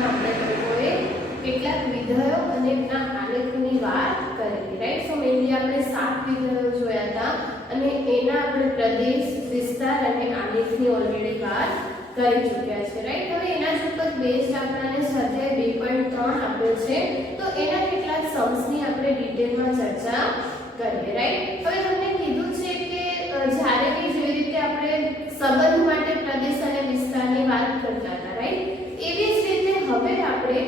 લેક્ચરમાં આપણે લોકોએ કેટલાક વિધેયો અને એમના આલેખની વાત કરી, રાઈટ. સો મેઇનલી આપણે 7 વિધેયો જોયા હતા અને એના આપણે પ્રદેશ, વિસ્તાર અને આલેખની ઓલરેડી વાત કરી ચૂક્યા છે, રાઈટ. હવે એના જ ઉપર બેઝ આપણને સ્વાધ્યાય 2.3 આપ્યો છે, તો એના કેટલાક સમ્સની આપણે ડિટેલમાં ચર્ચા કરીએ, રાઈટ. હવે તમને કીધું છે કે જ્યારે કે જેવી રીતે આપણે સંબંધ માટે પ્રદેશ અને વિસ્તારની વાત કરતા હતા, રાઈટ, એવી જ રીતે હવે આપણે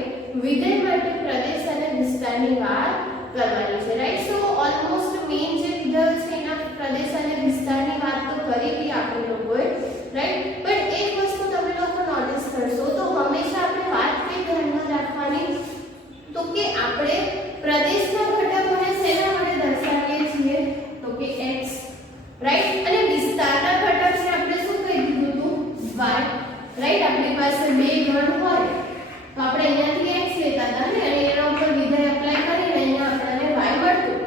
વિધેય માટે પ્રદેશ અને વિસ્તારની વાત કરવાની છે, રાઈટ. સો ઓલમોસ્ટ મેઇન જે વિધેય છે એના પ્રદેશ અને વિસ્તારની વાત તો કરી હતી આપણે લોકોએ, રાઈટ. પણ એક વસ્તુ તમે લોકો નોટિસ કરશો તો હંમેશા આપણે વાત કઈ ધ્યાનમાં રાખવાની, તો કે આપણે પ્રદેશના ઘટકોને શેના વડે દર્શાવીએ છીએ, તો કે x, રાઈટ. અને વિસ્તારના ઘટકને આપણે શું કહી દીધું હતું, y, રાઈટ. આપણી પાસે બે ગણ હોય તો આપણે અહીંયાથી x લેતા હતા ને અને એના ઉપર વિધેય એપ્લાય કરીને અહીંયા આપણને y મળતું,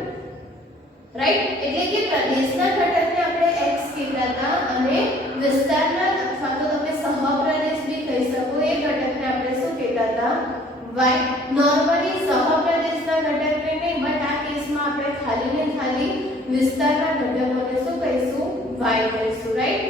રાઈટ. એટલે કે પ્રદેશના ઘટકને આપણે x કહેતા હતા અને વિસ્તારના અથવા તો તમે સહપ્રદેશ બી કહી શકો એ ઘટકને આપણે શું કહેતા હતા, y. નોર્મલી સહપ્રદેશના ઘટકને નહીં, બટ આ કેસમાં આપણે ખાલી ને ખાલી વિસ્તારના ઘટકોને શું કહીશું, y કહીશું, રાઈટ.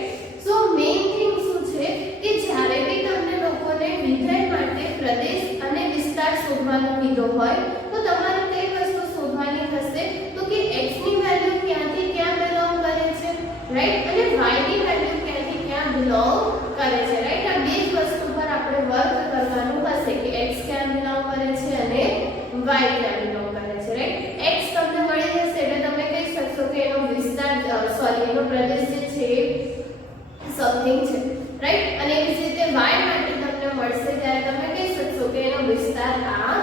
સો મેઇન થિંગ શું છે કે જ્યારે બી તમને લોકોને વિધેય માટે પ્રદેશ અને વિસ્તાર શોધવાનું કીધો હોય તો તમારે કઈ વસ્તુ શોધવાની થશે, તો કે x ની વેલ્યુ ક્યાંથી ક્યાં બિલોંગ કરે છે, રાઈટ, અને y ની વેલ્યુ ક્યાંથી ક્યાં બિલોંગ કરે છે, રાઈટ. આ બે જ વસ્તુ પર આપણે વર્ક કરવાનું હશે કે x ક્યાં બિલોંગ કરે છે અને y ક્યાં બિલોંગ કરે છે, રાઈટ. x તમને મળી જશે એટલે તમે કહી શકશો કે એનો વિસ્તાર એનો પ્રદેશ જે છે સમથિંગ છે, રાઈટ. અને એવી જ રીતે y માટે તમને મળશે ત્યારે તમે કહી શકશો કે એનો વિસ્તાર આ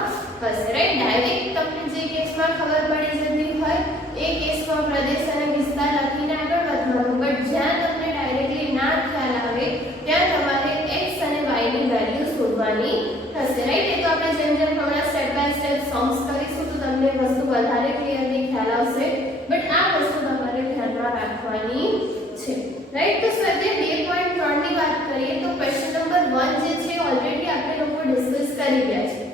હશે, રાઈટ. ડાયરેક્ટ તમને જે કેસમાં ખબર પડી જતી હોય એ કેસમાં પ્રદેશ અને વિસ્તાર લખીને આગળ વધવાનું, બટ જ્યાં તમને ડાયરેક્ટલી ના ખ્યાલ આવે ત્યાં તમારે x અને y ની વેલ્યુ શોધવાની થશે, રાઈટ. એ તો આપણે જેમ જેમ હમણાં સ્ટેપ બાય સ્ટેપ સમ્સ કરીશું તો તમને વસ્તુ વધારે ક્લિયરલી ખ્યાલ આવશે, બટ આ વસ્તુ તમારે ધ્યાનમાં રાખવાની છે, રાઈટ. તો સ્વાધ્યાય 2.3 ની વાત કરીએ તો ક્વેશ્ચન નંબર 1 જે છે ઓલરેડી આપણે લોકો ડિસ્કસ કરી ગયા છે,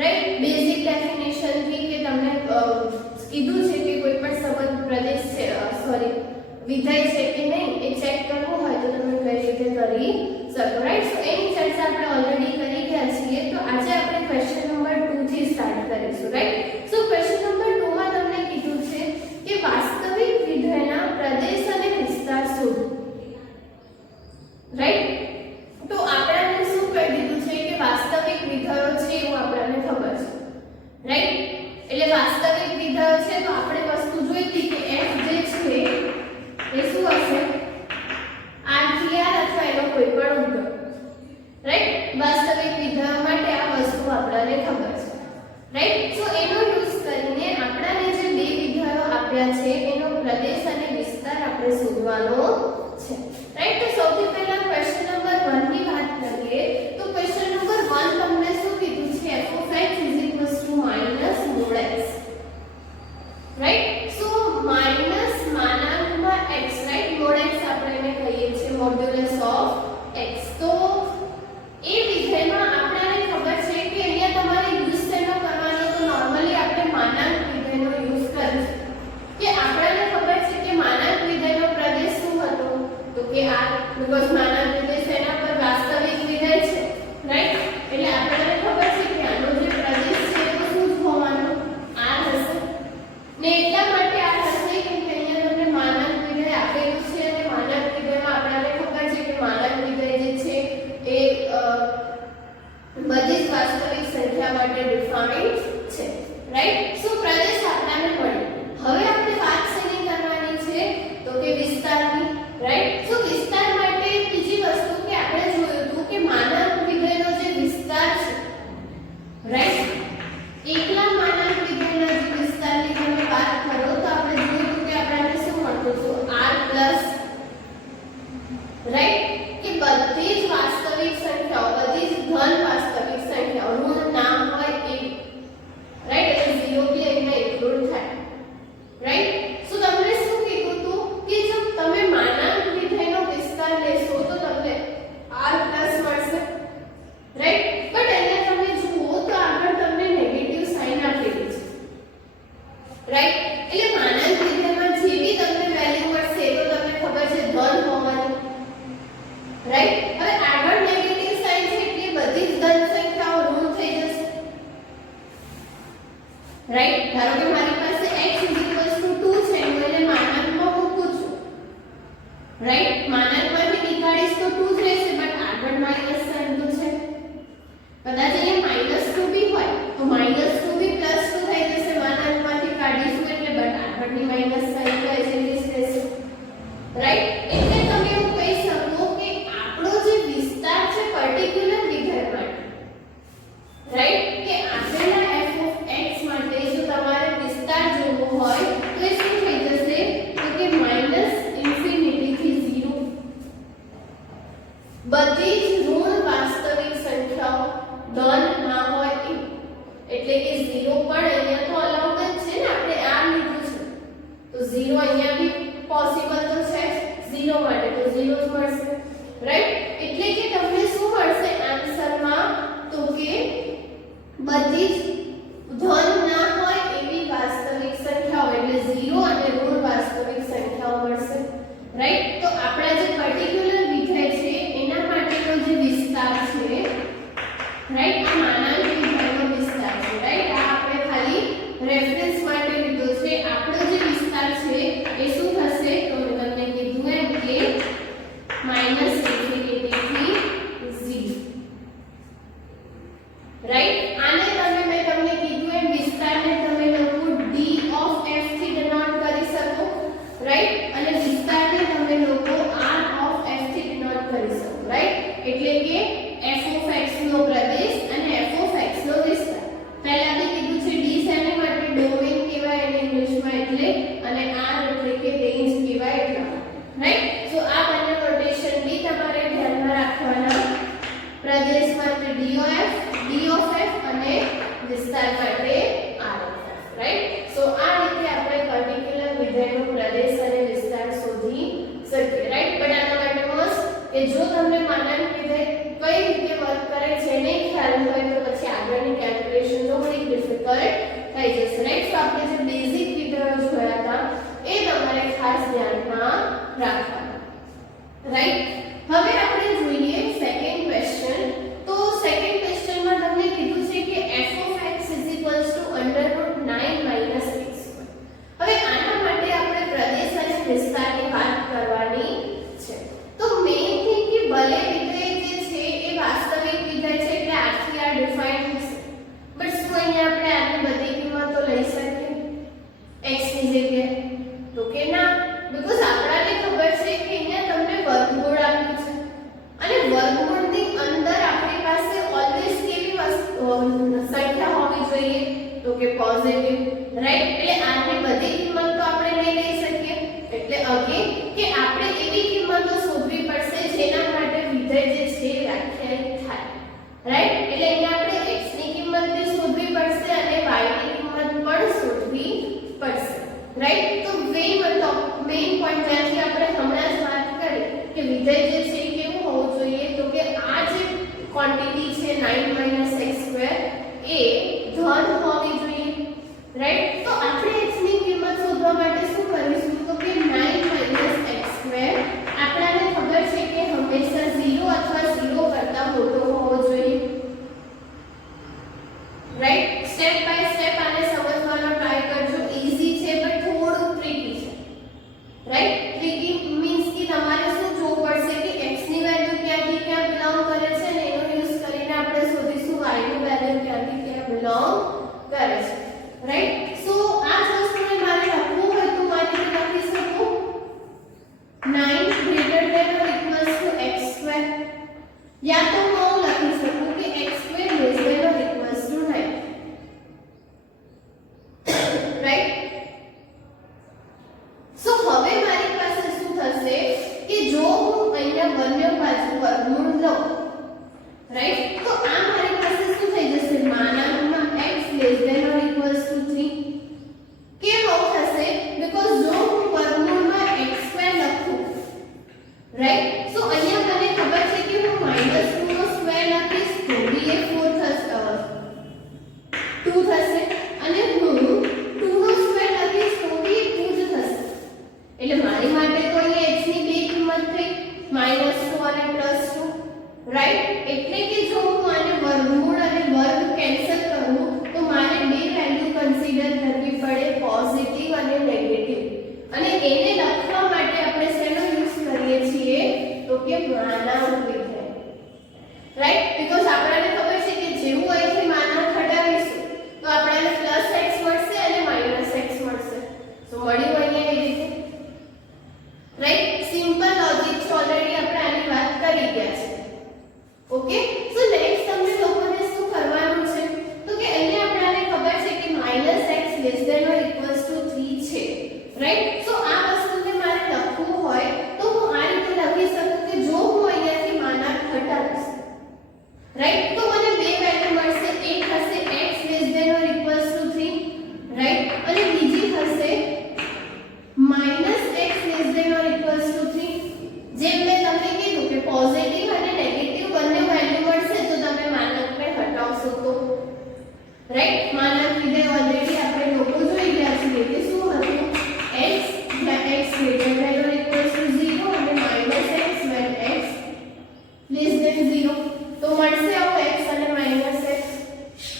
રાઈટ. બેઝિક ડેફિનેશન થી કે તમને કીધું છે કે કોઈ પણ સંબંધ પ્રદેશ છે વિધેય છે કે નહીં એ ચેક કરવું હોય તો તમે કઈ રીતે કરી શકો, રાઈટ. સો એની ચર્ચા આપણે ઓલરેડી કરી ગયા છીએ, તો આજે આપણે ક્વેશ્ચન નંબર 2 થી સ્ટાર્ટ કરીશું, રાઈટ. સો ક્વેશ્ચન નંબર 2 માં તમને કીધું છે કે વાસ્તવિક વિધેયના પ્રદેશ અને વિસ્તાર શોધો, રાઈટ. તો આપણને શું કહી દીધું છે કે વાસ્તવિક વિધેયો છે એવું આપણને ખબર છે, રાઈટ. એટલે વાસ્તવિક વિધેયો છે તો આપણે વસ્તુ જોઈતી કે f જે છે એ શું હશે, r અથવા એનો કોઈ પણ ઉદ્ગમ, રાઈટ. વાસ્તવિક વિધેયો માટે આ વસ્તુ આપણને ખબર છે, રાઈટ. સો એનો યુઝ કરીને આપણને જે બે વિધેયો આપ્યા છે એનો પ્રદેશ અને વિસ્તાર આપણે શોધવાનો છે, રાઈટ. તો સૌથી પહેલા ક્વેશ્ચન નંબર 1 ની વાત કરીએ તો ક્વેશ્ચન નંબર 1 તમને શું કીધું છે, f (mod x), રાઈટ. સો માઈનસ માનાંકમાં x, રાઈટ. mod x આપણે એને કહીએ છીએ મોડ્યુલસ ઓફ x. તો એ વિધેયમાં આપણને ખબર છે કે અહીંયા તમારે યુઝ શેનો કરવાનો, તો નોર્મલી આપણે માનાંક વિધેયનો યુઝ કરીશું કે આપણને ખબર છે કે માનાંક વિધેયનો પ્રદેશ શું રાઈટ. હવે આગળ નેગેટિવ સાઇન છે એટલે બધી જ ધન સંખ્યાઓ ઋણ થઈ જશે. રાઈટ. ધારો કે મારી પાસે x 2 છે હું એને માનાંકમાં મૂકું છું. રાઈટ. માનાંકમાંથી નીકાળીશ તો 2 જ રહેશે બટ આગળ માઈનસ સાઇન તો છે. કદાચ અહીંયા -2 બી હોય તો -2 બી +2 થઈ જશે માનાંકમાંથી કાઢીશું એટલે બટ આગળની માઈનસ સાઇન તો એઝ ઇટ ઇઝ રહેશે. રાઈટ. એટલે તમે એવું કહી શકો કે આપણો જે વિસ્તાર છે પર્ટિક્યુલર વિધેય માટે, રાઈટ, કે આપેલા f of x માટે જો તમારે વિસ્તાર જોવો હોય તો એ શું થઈ જશે તો કે -∞ થી 0. બધી જ ઋણ વાસ્તવિક સંખ્યાઓ ધન ના હોય એટલે કે 0 પણ અહીંયા તો અલાઉડ જ છે ને, આપણે આ લીધું છે તો 0 અહીંયા બી પોસિબલ તો છે 0 માટે તો 0 જ મળશે. રાઈટ. એટલે કે તમને શું મળશે આન્સરમાં તો કે બધી જ ધન ના હોય એવી વાસ્તવિક સંખ્યાઓ એટલે 0 અને ઋણ વાસ્તવિક સંખ્યાઓ મળશે. રાઈટ. તો આપણા જે પર્ટિક્યુલર વિધેય છે એના માટેનો જે વિસ્તાર છે, રાઈટ, આ માનાંક વિધેયનો વિસ્તાર છે. રાઈટ. આ આપણે ખાલી રેફરન્સ માટે લીધો છે. આપણો જે વિસ્તાર છે એ શું થશે તો મેં તમને કીધું એમ કે -∞ થી 0. રાઈટ. આને તમે મેં તમને કીધું એમ વિસ્તારને તમે લોકો d of f થી ડિનોટ કરી શકો. રાઈટ. અને વિસ્તારને તમે લોકો r of f થી ડિનોટ કરી શકો. રાઈટ. એટલે કે f of x નો પ્રદેશ અને f of x નો વિસ્તાર. પહેલા આપણે કીધું છે d શેને માટે ડોમેન કહેવાય એને ઇંગ્લિશમાં એટલે, અને r એટલે કે રેન્જ કહેવાય એટલા. રાઈટ. સો આ બંને નોટેશન બી તમારે ધ્યાનમાં રાખવાના. પ્રદેશ માટે d of f અને વિસ્તાર માટે r of f. રાઈટ. સો આ રીતે આપણે પર્ટિક્યુલર વિધેયનો પ્રદેશ અને વિસ્તાર શોધી શકીએ. રાઈટ. બટ આના માટે મસ્ત કે જો તમને માનાંક વિધેય કઈ રીતે વર્ક કરે છે નહીં ખ્યાલ હોય તો પછી આગળની કેલ્ક્યુલેશન થોડી ડિફિકલ્ટ થઈ જશે. રાઈટ. તો આપણે જે બેઝિક વિધેયો જોયા હતા એ તમારે ખાસ ધ્યાનમાં રાખવાના. રાઈટ. હવે આપણે જોઈએ સેકન્ડ ક્વેશ્ચન. તો સેકન્ડ ક્વેશ્ચનમાં તમને કીધું છે કે f of x √9 - x². હવે આના માટે આપણે પ્રદેશ અને વિસ્તારની વાત કરવાની છે. તો મેઈન થિંગ કે ભલે વિધેય જે છે એ વાસ્તવિક વિધેય છે એટલે આથી આ ડિફાઇન્ડ છે બટ શું અહીંયા આપણે આની બધી કિંમતો લઈ શકીએ x ની જગ્યાએ તો કે ના, બીકોઝ આપણાને ખબર છે કે અહીંયા તમને વર્ગમૂળ આપ્યું છે અને વર્ગમૂળની અંદર આપણી પાસે ઓલવેઝ કેવી સંખ્યા હોવી જોઈએ તો કે પોઝિટિવ. રાઈટ. એટલે આની બધી કિંમત તો આપણે નહીં લઈ શકીએ એટલે અગેન કે આપણે એવી કિંમતો શોધવી પડશે જેના માટે વિધેય જે છે વ્યાખ્યાયિત થાય. રાઈટ. એટલે અહીંયા આપણે x ની કિંમત બી શોધવી પડશે અને y ની કિંમત પણ શોધવી પડશે. રાઈટ. તો મેઈન પોઈન્ટ જ્યાંથી આપણે હમણાં જ વાત કરી કે વિધેય જે છે કેવું હોવું જોઈએ તો કે આ જે ક્વોન્ટિટી છે 9 - x² એ ધન હોવી જોઈએ. રાઈટ. તો આપણે x ની કિંમત શોધવા માટે શું કરીશું તો કે 9 - x² આપણાને ખબર છે કે હંમેશા 0 અથવા 0 કરતા મોટો હોવો જોઈએ. રાઈટ. સ્ટેપ બાય સ્ટેપ આને સમજવાનો ટ્રાય કરજો. ઈઝી છે બટ થોડું ટ્રિકી છે. રાઈટ. ટ્રિકી મીન્સ કે તમારે શું જોવું પડશે કે x ની વેલ્યુ ક્યાંથી ક્યાં બિલોંગ કરે છે ને એનો યુઝ કરીને આપણે શોધીશું y ની વેલ્યુ ક્યાંથી ક્યાં બિલોંગ કરે છે. રાઈટ. સો આ જ વસ્તુને મારે લખવું હોય તો મારે લખી શકું 9 > x² યા તો હું લખી શકું કે x² <= 9. રાઈટ. સો હવે મારી પાસે શું થશે કે જો હું અહીંયા બંને બાજુ વર્ગમૂળ લઉં, રાઈટ, તો આ મારી પાસે શું થઈ જશે માનાંકમાં x <= 3. કેમ આવું થશે બીકોઝ જો હું વર્ગમૂળમાં x² લખું, રાઈટ, સો અહીંયા મને ખબર છે કે હું -2 નો રાઈટ, એટલે કે જો હું આને વર્ગમૂળ અને વર્ગ કેન્સલ કરું તો મારે બે વેલ્યુ કન્સિડર કરવી પડે, પોઝિટિવ અને નેગેટિવ, અને એને લખવા માટે આપણે શેનો યુઝ કરીએ છીએ તો કે માનાંક વિધેય, રાઈટ, બીકોઝ આપણને ખબર છે કે જેવું અહીંથી માનાંક હટાવીશું તો આપણને +x મળશે અને -x મળશે, સો મળ્યું અહીંયા એ રીતે, રાઈટ, સિમ્પલ લોજિક છે, ઓલરેડી આપણે આની વાત કરી ગયા છે. ઓકે, સો નેક્સ્ટ તમને લોકોને શું કરવાનું છે તો કે અહીંયા આપણને ખબર છે કે -x < 3 છે, રાઈટ, સો આ વસ્તુને મારે લખવું હોય તો હું આ રીતે લખી શકું કે જો હું અહીંયાથી માનાંક હટાવીશ, રાઈટ, તો મને બે વેલ્યુ મળશે, એક હશે x < 3, રાઈટ, અને બીજી હશે -x < 3. જેમ મેં તમને કીધું કે પોઝિટિવ અને નેગેટિવ બંને વેલ્યુ મળશે તો તમે માનાંકને હટાવશો તો, રાઈટ, માનાંક વિધેય ઓલરેડી આપણે લોકો જોઈ ગયા છે કે શું હતું, x જ્યાં x < 0 અને -x when x < 0, તો મળશે આવું x અને -x.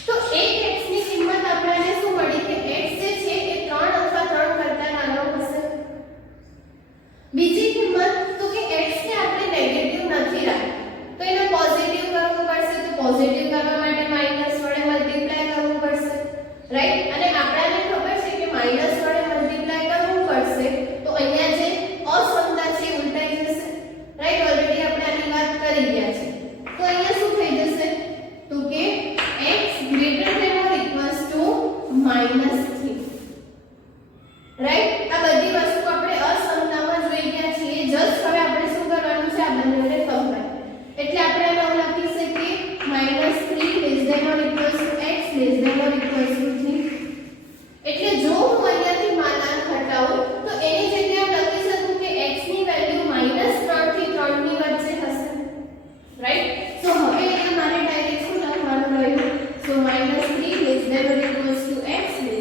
તો એક x ની કિંમત આપણને શું મળી કે x જે છે એ 3 અથવા 3 કરતા નાનો હશે. બીજી કિંમત તો કે x ને આપણે નેગેટિવ નથી રાખી તો એને પોઝિટિવ કરવું પડશે, તો પોઝિટિવ કરવા માટે માઈનસ વડે મલ્ટીપ્લાય કરવું પડશે, રાઈટ, અને આપણને ખબર છે કે માઈનસ વડે મલ્ટીપ્લાય કરવું પડશે તો અહીંયા જે અસમતા છે ઉલટાઈ જશે, રાઈટ, ઓલરેડી આપણે આની વાત કરી ગયા છે. તો અહીંયા શું થઈ જશે તો કે x > -3, રાઈટ, આ બધી વસ્તુ આપણે અસમતામાં જોઈ ગયા છીએ. જસ્ટ હવે આપણે શું કરવાનું છે, આ બંનેને કમ્પેર, એટલે આપણે આને લખી શકીએ -3 < x < 3. એટલે જો હું અહીંયાથી માનાંક હટાવું તો એની જગ્યાએ લખી શકું કે x ની વેલ્યુ -3 થી 3 ની વચ્ચે હશે, રાઈટ, સો હવે અહીંયા મારે ડાયરેક્ટ શું લખવાનું રહ્યું, સો -3 < x < 3.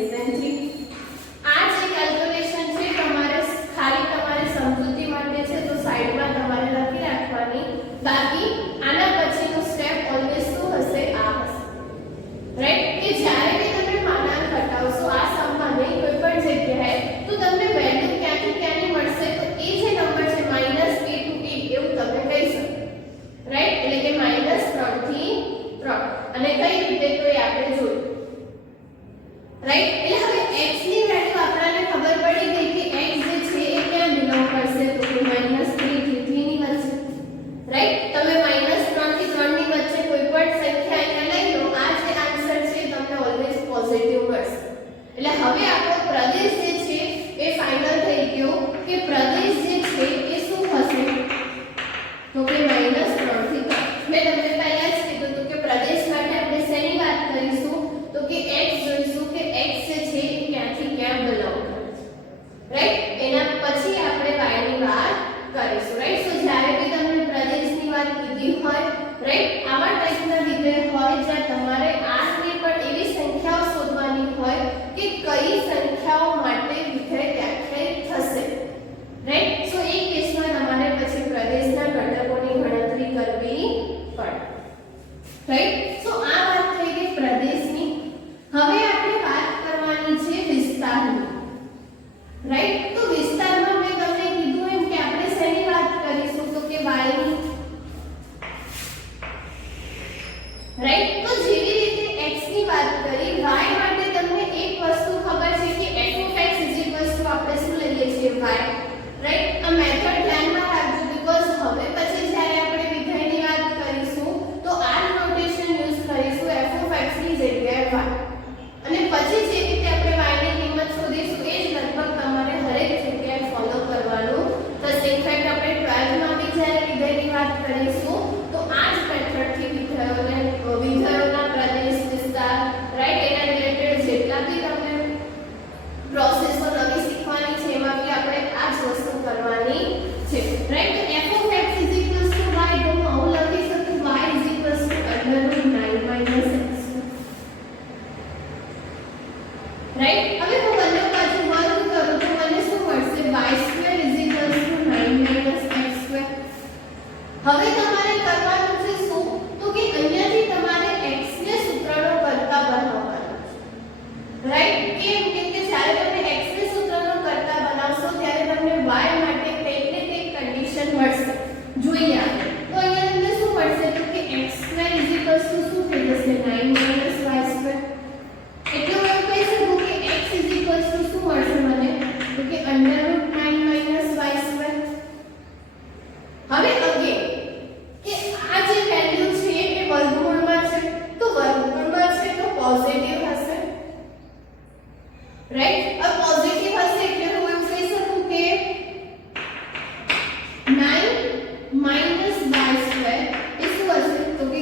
આ જે કેલ્ક્યુલેશન છે તમારે ખાલી તમારે સમજૂતી માટે છે તો સાઈડમાં તમારે લખી રાખવાની, બાકી આના પછીનું સ્ટેપ ઓલવેઝ શું હશે, આ હશે, રાઈટ, કે જ્યારે બી તમે માનાંક હટાવશો આ સમમાં નહીં કોઈ પણ જગ્યાએ તો તમને વેલ્યુ ક્યાંથી ક્યાંની મળશે તો એ જે નંબર છે -a to a એવું તમે કહી શકો, રાઈટ, એટલે કે -3 થી 3, અને કઈ રીતે તો એ આપણે જોયું, રાઈટ, એટલે હવે x ની વેલ્યુ આપણને ખબર પડી ગઈ કે x જે છે એ ક્યાં બિલોંગ કરશે તો કે -3 થી 3 ની વચ્ચે, રાઈટ, તમે -3 થી 3 ની વચ્ચે કોઈ પણ સંખ્યા અહીંયા લઈ લો, આ જે આન્સર છે તમને ઓલવેઝ પોઝિટિવ મળશે. એટલે હવે આપણો પ્રદેશ જે છે એ ફાઇનલ થઈ ગયો કે પ્રદેશ જે છે એ શું હશે તો કે -3 થી 3. મેં તમને પહેલા જ કીધું હતું કે પ્રદેશ માટે આપણે શેની વાત કરીશું તો કે x જોઈશું કે x જે છે એ ક્યાંથી ક્યાં બિલોંગ કરે છે, રાઈટ, એના પછી આપણે y ની વાત કરીશું, રાઈટ. સો જ્યારે બી તમને પ્રદેશની વાત કીધી હોય, રાઈટ, આવા ટાઈપના વિધેય હોય જ્યાં તમારે r ની પણ એવી સંખ્યાઓ શોધવાની હોય કે કઈ સંખ્યાઓ માટે વિધેય વ્યાખ્યાયિત થશે, રાઈટ, સો એ કેસમાં તમારે પછી પ્રદેશના ઘટકોની ગણતરી કરવી પડે, રાઈટ. સો આ વાત થઈ ગઈ પ્રદેશની. હવે આપણે વાત કરવાની છે વિસ્તારની, રાઈટ, તો વિસ્તારમાં મેં તમને કીધું એમ કે આપણે શેની વાત કરીશું તો કે y ની, રાઈટ, તો જેવી રીતે x ની વાત કરી, y માટે તમને એક વસ્તુ ખબર છે કે f(x) આપણે શું લઈએ છીએ y, રાઈટ, આ મેથડ ધ્યાનમાં રાખજો બીકોઝ હવે પછી જ્યારે આપણે વિધેયની વાત કરીશું તો આ નોટેશન યુઝ કરીશું f(x) ની જગ્યાએ y, અને પછી જે રીતે આપણે y ની કિંમત શોધીશું એ જ લગભગ તમારે હરેક જગ્યાએ ફોલો કરવાનું થશે. ઇનફેક્ટ આપણે 12th માં બી જ્યારે વિધેયની વાત કરીશું તો આ જ મેથડથી વિધેયોને વિધેયો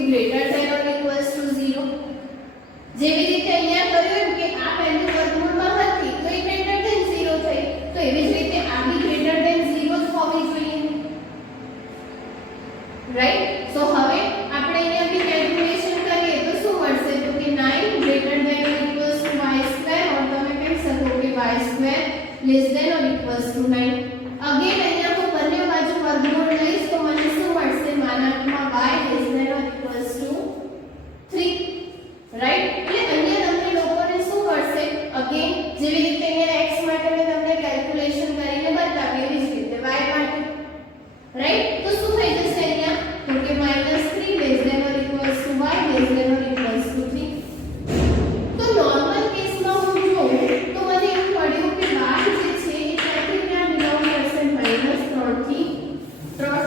greater than or equals to 0. જેવી રીતે અહીંયા કર્યું કે આ વેલ્યુ વર્ગમૂળમાં હતી તો એ ગ્રેટર ધેન 0 થઈ, તો એવી જ રીતે આ બી ગ્રેટર ધેન 0 જ હોવી જોઈએ, રાઈટ. સો હવે આપણે અહીંયા બી કેલ્ક્યુલેશન કરીએ તો શું મળશે તો કે 9 greater than or equals to y² or તમે કહી શકો કે y² less than or equals to 9. Again અહીંયા હું બંને બાજુ વર્ગમૂળ લઈશ તો મને શું મળશે માનાંકમાં y less than or equals to 3, right. એટલે અહીંયા તમને લોકોને શું મળશે અગેન જેવી રીતે અહીંયા x માટે મેં તમને કેલ્ક્યુલેશન કરીને બતાવી એવી જ રીતે y માટે, રાઈટ. તો શું થઈ જશે અહીંયા તો કે -3 less than or equals to y less than or equals to 3. તો નોર્મલ કેસમાં હું જોઉં તો મને એવું મળ્યું કે y જે છે એ ક્યાંથી ક્યાં બિલોંગ કરશે -3 થી 3,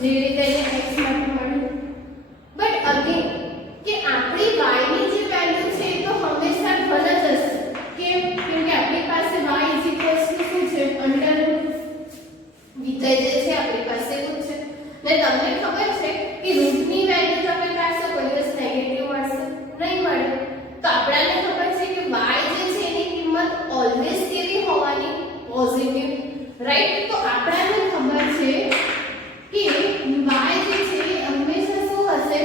જેવી રીતે અહીંયા x માટે મળ્યું. બટ અગેન કે આપણી y ની જે વેલ્યુ છે એ તો હંમેશા ધન જ હશે. કેમ? કેમ કે આપણી પાસે y શું છે અંડરરૂટ વિધેય જે છે આપણી પાસે શું છે, ને તમને ખબર છે કે રૂટની વેલ્યુ તમે કાઢશો કોઈ દિવસ નેગેટિવ મળશે નહીં મળે. તો આપણને ખબર છે કે y જે છે એની કિંમત ઓલવેઝ કેવી હોવાની પોઝિટિવ, રાઈટ. તો આપણને ખબર છે કે y જે છે એ હંમેશા શું હશે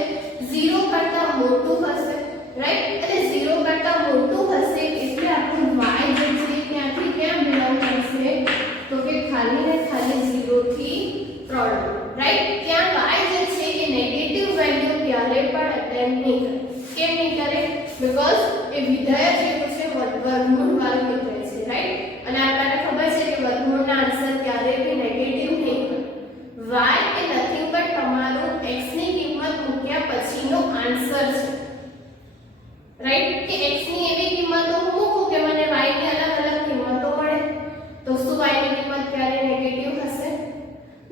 0 કરતા મોટું હશે, રાઈટ. અને 0 કરતા મોટું હશે એટલે આપણું y જે છે ક્યાંથી ક્યાં બિલોંગ કરશે તો કે ખાલી ને ખાલી 0 થી 3, રાઈટ. ત્યાં y જે છે એ નેગેટિવ વેલ્યુ ક્યારે પણ અટેમ્પ્ટ નહીં કરે. કેમ નહીં કરે? બીકોઝ એ વિધેય જેવું છે વર્ગમૂળ વાળું વિધેય છે, રાઈટ. અને આપણને ખબર છે કે વર્ગમૂળના આન્સર ક્યારે બી નેગેટિવ નહીં હોય. y એ નથિંગ બટ તમારું x ની કિંમત મૂક્યા પછીનો આન્સર છે, રાઈટ. કે x ની એવી કિંમતો હું મૂકું કે મને y ની અલગ અલગ કિંમતો મળે તો શું y ની કિંમત ક્યારે નેગેટિવ હશે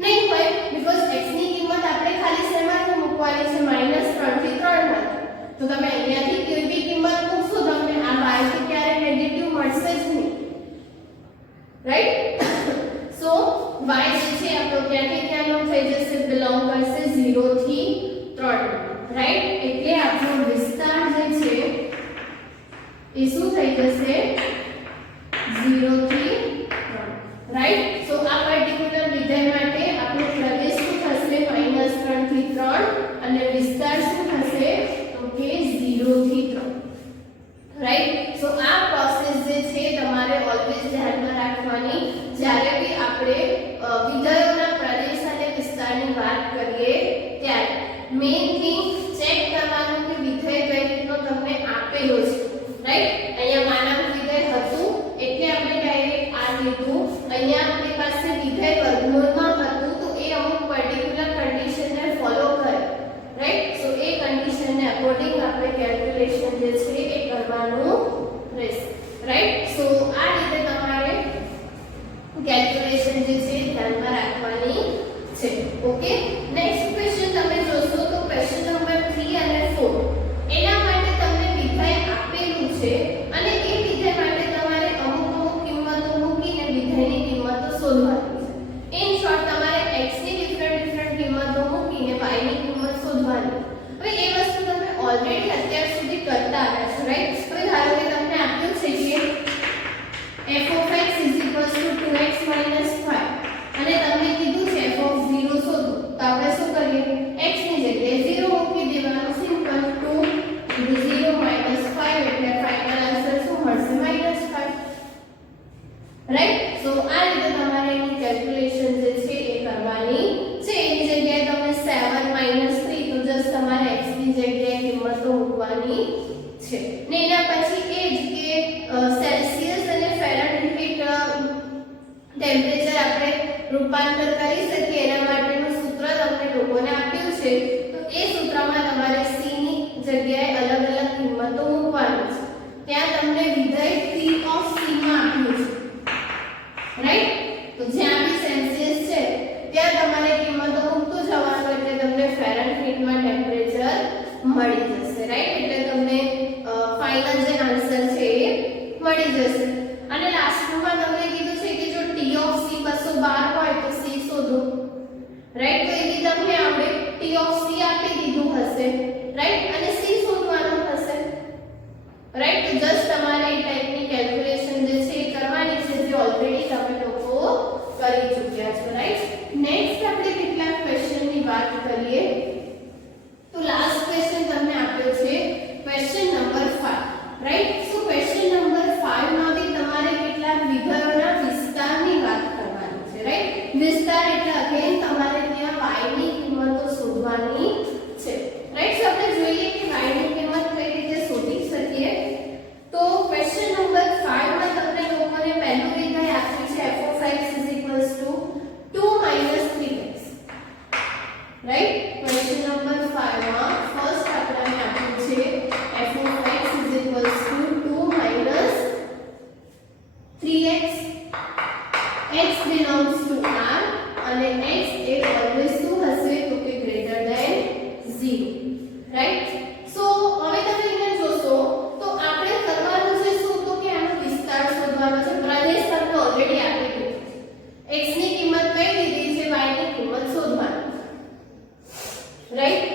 નહીં હોય. બીકોઝ x ની કિંમત આપણે ખાલી શેમાંથી મૂકવાની છે -3 થી 3 માં. તો તમે અહીંયાથી કોઈ બી કિંમત મૂકશો તો તમને આ y થી ક્યારે નેગેટિવ મળશે જ નહીં, રાઈટ. સો y જે છે આપણો ક્યાંથી ક્યાંનો થઈ જશે બિલોંગ કરશે 0 થી 3, રાઈટ. એટલે આપણો વિસ્તાર જે છે એ શું થઈ જશે 0 થી 3, રાઈટ. સો આ પર્ટિક્યુલર વિધેય માટે આપણો પ્રદેશ શું થશે -3 થી 3 અને વિસ્તાર શું થશે તો કે 0 થી 3, રાઈટ. સો આ પ્રોસેસ જે છે તમારે ઓલવેઝ ધ્યાનમાં રાખવાની જ્યારે બી આપણે વિધેયોના પ્રદેશ અને વિસ્તારની વાત કરીએ ત્યારે. મેઇન થિંગ ચેક કરવાનું કે વિધેય કઈ રીતનો તમને આપેલો છે, રાઈટ. અહીંયા માનાંક વિધેય હતું એટલે આપણે ડાયરેક્ટ આ લીધું. અહીંયા આપણી પાસે વિધેય વર્ગમૂળમાં હતું તો એ અમુક પર્ટિક્યુલર કન્ડિશનને ફોલો કરે, રાઈટ. સો એ કન્ડિશનને અકોર્ડિંગ આપણે કેલ્ક્યુલેશન જે છે એ કરવાનું રહેશે, રાઈટ. સો આ રીતે તમારે કેલ્ક્યુલેશન જે છે ધ્યાનમાં રાખવાની છે. ઓકે. નેક્સ્ટ ક્વેશ્ચન તમે જોશો તો ક્વેશ્ચન નંબર 3 અને 4 એના માટે તમને વિધેય આપેલું છે અને એ વિધેય માટે તમારે અમુક કિંમતો મૂકીને વિધેયની કિંમતો શોધવાની છે. ઇન શોર્ટ તમારે x ની ડિફરન્ટ કિંમતો મૂકીને y ની કિંમત શોધવાની. હવે એ વસ્તુ તમે ઓલરેડી અત્યાર સુધી કરતા આવ્યા છો, રાઈટ. હવે ધારો કે તમને આપ્યું છે કે f of x 2x 5 અને તમને કીધું છે f of 0 શોધો. તો આપણે શું કરીએ x ની જગ્યાએ 0 મૂકી દેવાનું. સિમ્પલ 2 0 5 એટલે ફાઇનલ આન્સર શું મળશે -5, રાઈટ. સો આ રીતે તમારે એની કેલ્ક્યુલેશન જે છે એ કરવાની છે. એની જગ્યાએ તમે 7 3 તો જસ્ટ તમારે x ની જગ્યાએ કિંમતો મૂકવાની છે. ને એના પછી એ જ કે સેલ્સિયસ અને ફેરનહીટ ટેમ્પરેચર આપણે રૂપાંતર કરી શકીએ એના માટેનું સૂત્ર તમને લોકોને આપ્યું છે. તો એ સૂત્રમાં તમારે c ની જગ્યાએ અલગ અલગ કિંમતો મૂકવાની છે. ત્યાં તમને વિધેય p of c માં આપ્યું છે, રાઈટ. તો જ્યાં બી સેલ્સિયસ છે ત્યાં તમારે કિંમતો મૂકતું જવાનું એટલે તમને ફેરનહીટમાં ટેમ્પરેચર મળી જશે, રાઈટ. એટલે તમને ફાઇનલ જે આન્સર છે એ મળી જશે. અને લાસ્ટમાં તમને કીધું છે કે જો T of C 212 હોય તો C શોધો, રાઈટ. તો એ બી તમને આપણે T of C આપી દીધું હશે, રાઈટ. સો હવે તમે અહીંયા જોશો તો આપણે કરવાનું છે શું, તો કે આનો વિસ્તાર શોધવાનો છે. પ્રદેશ તમને ઓલરેડી આપી દીધો છે. x ની કિંમત કઈ દીધી છે, y ની કિંમત શોધવાની, રાઈટ.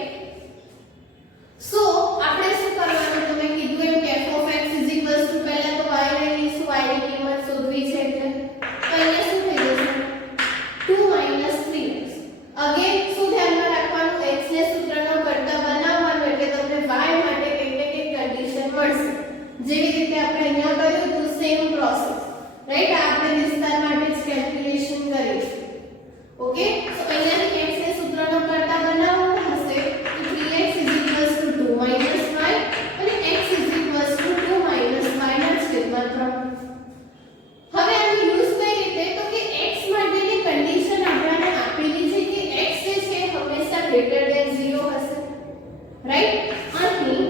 સો આપણે શું કરવાનું, તમે કીધું એમ કે f of x પહેલા તો y લઈ લઈશું, y ની કિંમત શોધવી છે એટલે તો અહીંયા શું થઈ જશે 2 - 3x. અગેન શું ધ્યાનમાં રાખવાનું, x ને સૂત્રનો કરતા બનાવવાનું એટલે તમને y માટે કેટલી કન્ડિશન મળશે. જેવી રીતે આપણે અહીંયા કર્યું તો સેમ પ્રોસેસ, રાઈટ. આપણે વિસ્તાર માટે જ કેલ્ક્યુલેશન કરીશું. ઓકે, તો અહીંયા x ને સૂત્રનો કરતા બનાવવું હશે તો 3x 2 - y અને x 2 - y ના છેદમાં 3. હવે આનો યુઝ કઈ રીતે, તો કે x માટેની કન્ડિશન આપણને આપેલી છે કે x જે છે હંમેશા ગ્રેટર ધેન 0 હશે, રાઈટ. અહીં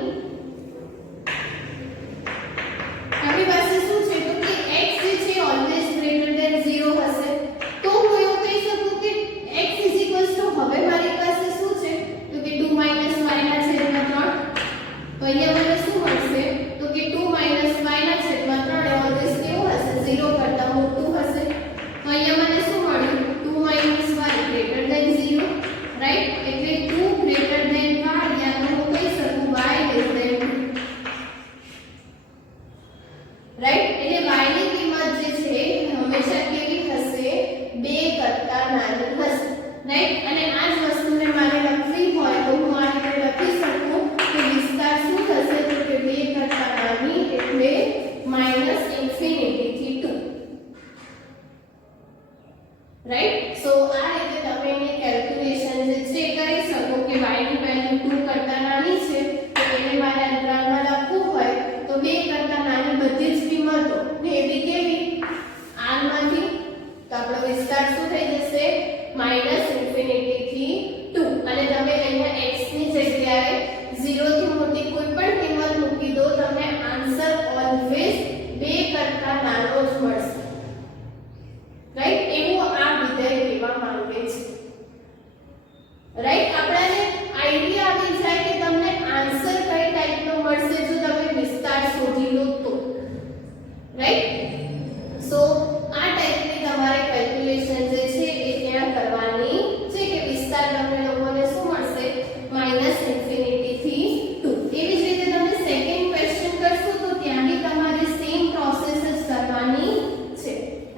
આપણી પાસે શું છે, તો કે x જે છે ઓલવેઝ ગ્રેટર ધેન 0 હશે. તો હું એવું કહી શકું કે x હવે મારી પાસે શું છે, તો કે 2 - y ના છેદમાં 3. તો અહીંયા મને શું મળશે, તો કે 2 - y ના છેદમાં 3 એ ઓલવેઝ કેવું હશે, 0 કરતા મોટું હશે. તો અહીંયા મને શું મળ્યું, 2 - y ગ્રેટર ધેન 0, રાઈટ. એટલે 2 ગ્રેટર ધેન y, યા તો હું કહી શકું y લેસ ધેન 2, રાઈટ. એટલે y ની કિંમત જે છે હંમેશા કેવી હશે, 2 કરતા નાની હશે, રાઈટ. અને આ જ વસ્તુને મારે લખવી હોય તો હું આ રીતે લખી શકું કે વિસ્તાર શું થશે, તો કે 2 કરતા નાની એટલે -∞ થી 2, રાઈટ. સો આ રીતે તમે એની કેલ્ક્યુલેશન જે છે કરી શકો કે y ની વેલ્યુ 2 કરતા નાની છે તો એને મારે અંતરાલમાં લખવું હોય તો 2 કરતા નાની બધી જ કિંમતો ને એવી કેવી r માંથી, તો આપણો વિસ્તાર શું થઈ જશે -∞ થી 2. અને તમે અહીંયા x ની જગ્યાએ 0 થી મોટી કોઈ પણ કિંમત મૂકી દો, તમને આન્સર ઓલવેઝ 2 કરતા નાનો જ મળશે, રાઈટ. એવું આ વિધેય કહેવા માંગે છે, રાઈટ. આપણને આઈડિયા આવી જાય કે તમને આન્સર કઈ ટાઈપનો મળશે જો તમે વિસ્તાર શોધી લો તો, રાઈટ. સો આ ટાઈપની તમારે કેલ્ક્યુલેશન જે છે એ ત્યાં કરવાની છે કે વિસ્તાર તમને લોકોને શું મળશે -∞ થી 2. એવી જ રીતે તમે સેકન્ડ ક્વેશ્ચન કરશો તો ત્યાં બી તમારે સેમ પ્રોસેસ જ કરવાની છે,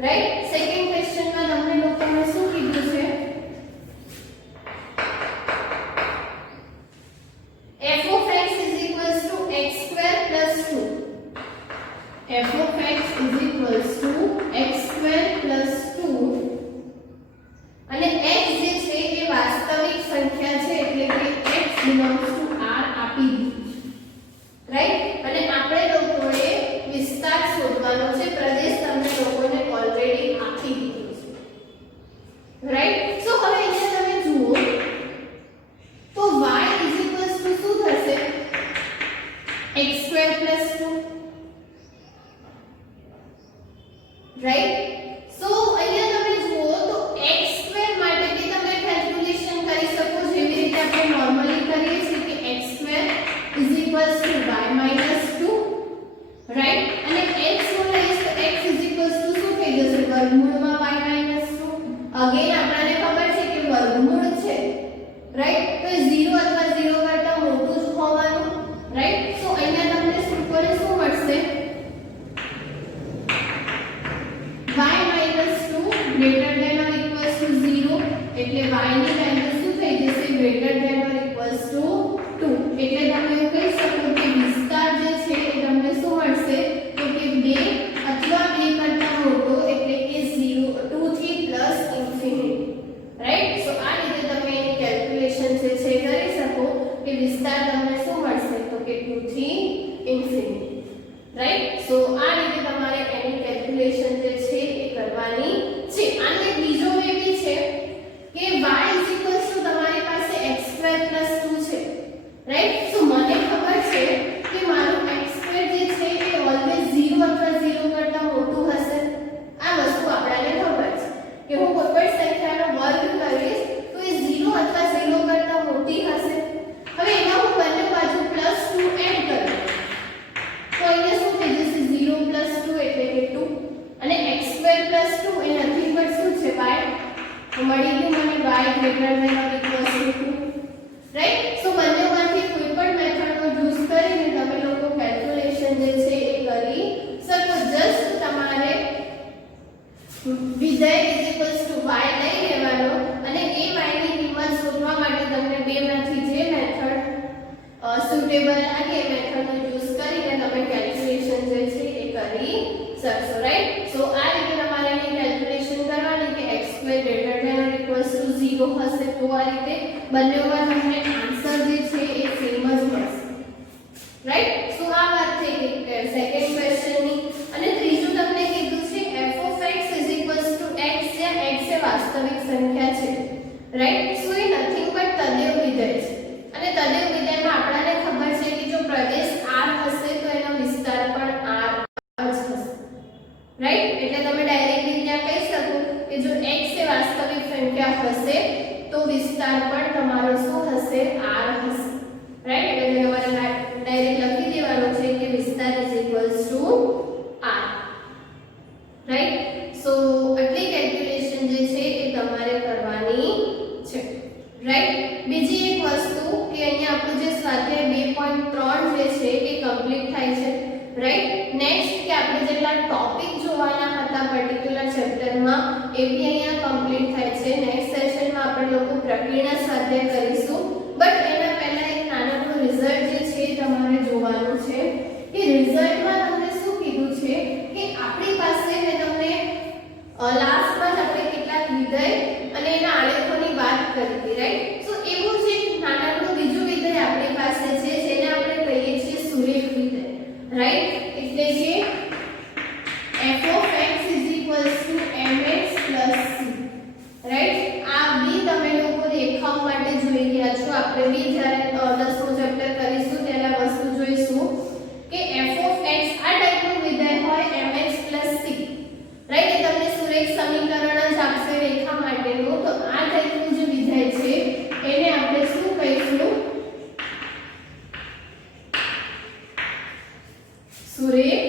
રાઈટ. સેકન્ડ ક્વેશ્ચનમાં તમને લોકોને શું કીધું છે, f of x = x² + 2. f of x = x² + 2 અને x જે છે એ વાસ્તવિક સંખ્યા છે એટલે કે x belongs to r આપી દીધું છે, રાઈટ. અને આપણે લોકોએ વિસ્તાર શોધવાનો છે, પ્રદેશ તમને લોકોને ઓલરેડી આપી દીધો છે, રાઈટ. સો હવે અહીંયા તમે જુઓ તો y શું થશે, x² + 2, રાઈટ. સો અહીંયા તમે જુઓ તો x² માટે બી તમે કેલ્ક્યુલેશન કરી શકો જેવી રીતે આપણે નોર્મલી કરીએ છીએ કે x² = y - 2, રાઈટ. અને x નું લઈશ તો x શું થઈ જશે, વર્ગમૂળમાં y - 2. અગેન આપણને ખબર છે કે વર્ગમૂળ છે, રાઈટ. તો 0 અથવા 0 કરતા મોટું જ હોવાનું, રાઈટ. સો અહીંયા તમને સિમ્પલ શું મળશે, y - 2 greater than or equals to 0 એટલે y ની વેલ્યુ શું થઈ જશે, greater than or equals to 2. એટલે તમે એવું કહી શકો કે વિસ્તાર જે છે એ તમને શું મળશે, તો કે 2 અથવા 2 કરતા મોટો એટલે કે 2 થી +∞, રાઈટ. સો આ રીતે તમે એની કેલ્ક્યુલેશન જે છે કરી શકો કે વિસ્તાર તમને શું મળશે, તો કે 2 થી ∞, રાઈટ. સો આ રીતે તમારે એની કેલ્ક્યુલેશન જે છે એ કરવાની છે. આને બીજો વે બી છે કે y તમારી પાસે x² + 2 છે, રાઈટ. સો મને ખબર છે કે મારું x² જે છે એ ઓલવેઝ 0 અથવા 0 કરતા મોટું હશે. આ વસ્તુ આપણને ખબર છે કે હું કોઈ પણ સંખ્યાનો વર્ગ કરીશ તો એ 0 અથવા 0 કરતા મોટી હશે. હવે એમાં હું બંને સુટેબલ લાગે એ મેથડનો યુઝ કરીને તમે કેલ્ક્યુલેશન જે છે એ કરી શકશો, રાઈટ. સો આ રીતે તમારે એની કેલ્ક્યુલેશન કરવાની કે x² > 0 હશે તો આ રીતે બંનેમાં તમને આન્સર જે છે એ સેમ જ મળશે, રાઈટ. સો આ વાત થઈ ગઈ સેકન્ડ ક્વેશ્ચનની. અને ત્રીજું તમને કીધું છે f of x = x, જ્યાં x એ વાસ્તવિક સંખ્યા છે, રાઈટ. સો એ નથિંગ બટ તદેવ વિધેય છે. અને તદેવ વિધેયમાં આપણને ખબર છે કે જો પ્રદેશ R હશે તો એનો વિસ્તાર પણ R જ હશે, રાઈટ. એટલે તમે ડાયરેક્ટલી ત્યાં કહી શકો કે જો x એ વાસ્તવિક સંખ્યા હશે તો વિસ્તાર પણ તમારો શું હશે? R હશે, રાઈટ. એટલે તમારે ડાયરેક્ટ લખી દેવાનું છે કે વિસ્તાર = R, રાઈટ. સો આટલી કેલ્ક્યુલેશન જે છે એ તમારે કરવાની છે, રાઈટ. બીજી એક વસ્તુ કે અહીંયા આપણું જે સ્વાધ્યાય 2.3 જે છે એ કમ્પ્લીટ થાય છે, રાઈટ. નેક્સ્ટ કે આપણે જેટલા ટોપિક જોવાના હતા પર્ટિક્યુલર ચેપ્ટરમાં એ બી અહીંયા કમ્પ્લીટ થાય છે. નેક્સ્ટ સેશનમાં આપણે લોકો પ્રકીર્ણ સ્વાધ્યાય કરીશું, બટ એના પહેલા એક નાનકડું રિઝલ્ટ જે છે તમારે જોવાનું છે કે રિઝલ્ટમાં તમને શું કીધું છે કે આપણી પાસે મેં તમને લાસ્ટમાં જ આપણે કેટલાક વિધેય અને એના આલેખોની વાત કરી હતી, રાઈટ. સો એવું જ એક નાનકડું બીજું વિધેય આપણી પાસે છે જેને આપણે કહીએ છીએ સુરેખ વિધેય, રાઈટ. એટલે કે f of x = mx + c, right. આ બી તમે લોકો રેખાઓ માટે જોઈ ગયા છો. આપણે બી જ્યારે 10મું ચેપ્ટર કરીશું ત્યારે આ વસ્તુ જોઈશું કે f of x આ ટાઈપનું વિધેય હોય mx + c, રાઈટ. એ તમને સુરેખ સમીકરણ જ આપશે રેખા માટેનું. તો આ ટાઈપનું જે વિધેય છે એને આપણે શું કહીશું? સુરેખ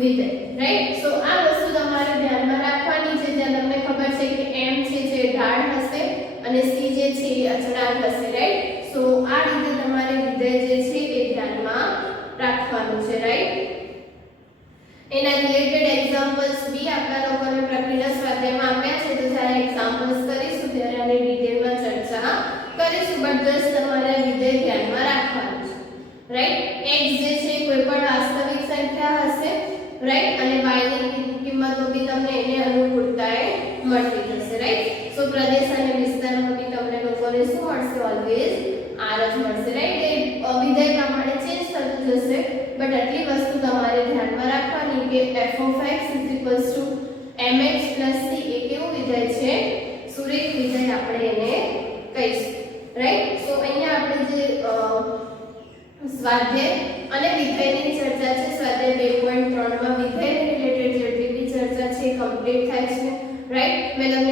વિધેય, રાઈટ. સો આ વસ્તુ તમારે ધ્યાનમાં રાખવાની છે. જ્યાં તમને ખબર છે કે m છે જે ઢાળ હશે અને c જે છે એ અચળાંક હશે, રાઈટ. સો આ રીતે તમારે વિધેય જે છે એ ધ્યાનમાં રાખવાનું છે, રાઈટ. એના રિલેટેડ એક્ઝામ્પલ્સ બી આપણા લોકોને પ્રકીર્ણ સ્વાધ્યાયમાં આપ્યા છે. તો જ્યારે એક્ઝામ્પલ્સ કરીશું ત્યારે આની ડિટેલમાં ચર્ચા કરીશું, બટ જસ્ટ તમારે વિધેય ધ્યાનમાં રાખવાનું છે, રાઈટ. x જે છે કોઈ પણ વાસ્તવિક સંખ્યા હશે, રાઈટ. અને y ની કિંમતો બી તમને એને અનુકૂળતાએ મળતી જશે, રાઈટ. સો પ્રદેશ અને વિસ્તારમાં બી તમને લોકોને શું મળશે? ઓલવેઝ R જ મળશે, રાઈટ. એ વિધેય પ્રમાણે ચેન્જ થતું જશે, બટ આટલી વસ્તુ તમારે ધ્યાનમાં રાખવાની કે f of x = mx + c એ કેવું વિધેય છે? સુરેખ વિધેય આપણે એને કહીશું, રાઈટ. સો અહીંયા આપણે જે સ્વાધ્યાય અને વિધેયની ચર્ચા છે સ્વાધ્યાય 2.3 માં વિધેય રિલેટેડ જેટલી બી ચર્ચા છે કમ્પ્લીટ થાય છે, રાઈટ. મેં તમને